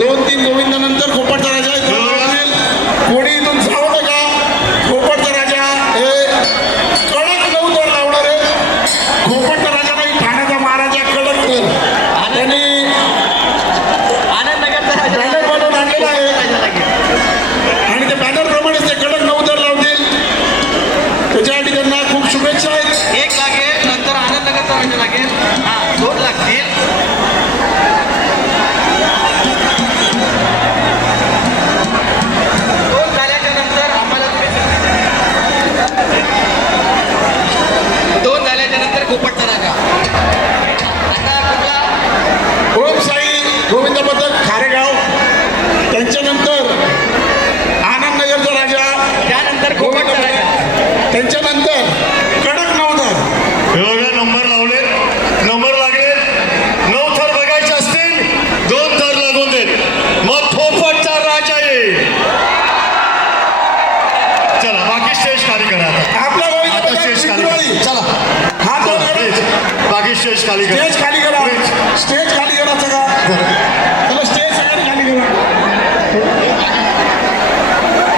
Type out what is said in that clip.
2-3 गोविंदानंतर खोपटचा राजा कोणी इथून जाऊ नका. खोपटचा राजा हे कडक 9 दर लावणार आहे. खोपटचा राजा नाही, ठाण्याचा महाराजा कडक दर. त्यांनी बॅनर बनवून आणलेला आहे आणि त्या बॅनर प्रमाणेच ते कडक 9 दर लावतील. त्याच्यासाठी त्यांना खूप शुभेच्छा आहेत. 1 लागेल, नंतर आनंदनगरचा राजा लागेल. 2 लागतील. खोपटचा राजा आता कुठला ओम साई गोविंद पथक खारेगाव, त्यांच्यानंतर आनंदनगरचा राजा, त्यानंतर खोपटचा राजा, त्यांच्यानंतर कडक 9 दर. एवढे नंबर लावले, नंबर लागले. 9 थर बघायचे असतील 2 थर लागून देत, मग खोपटचा राजा येईल. चला बाकी स्टेज खाली करा आता. आपला गोविंद आता पथक स्टेज खाली शिंदवाडी. करा. चला हात वर करा. बाकी स्टेज खाली करा. स्टेज खाली करा. स्टेज खाली करा सगळं.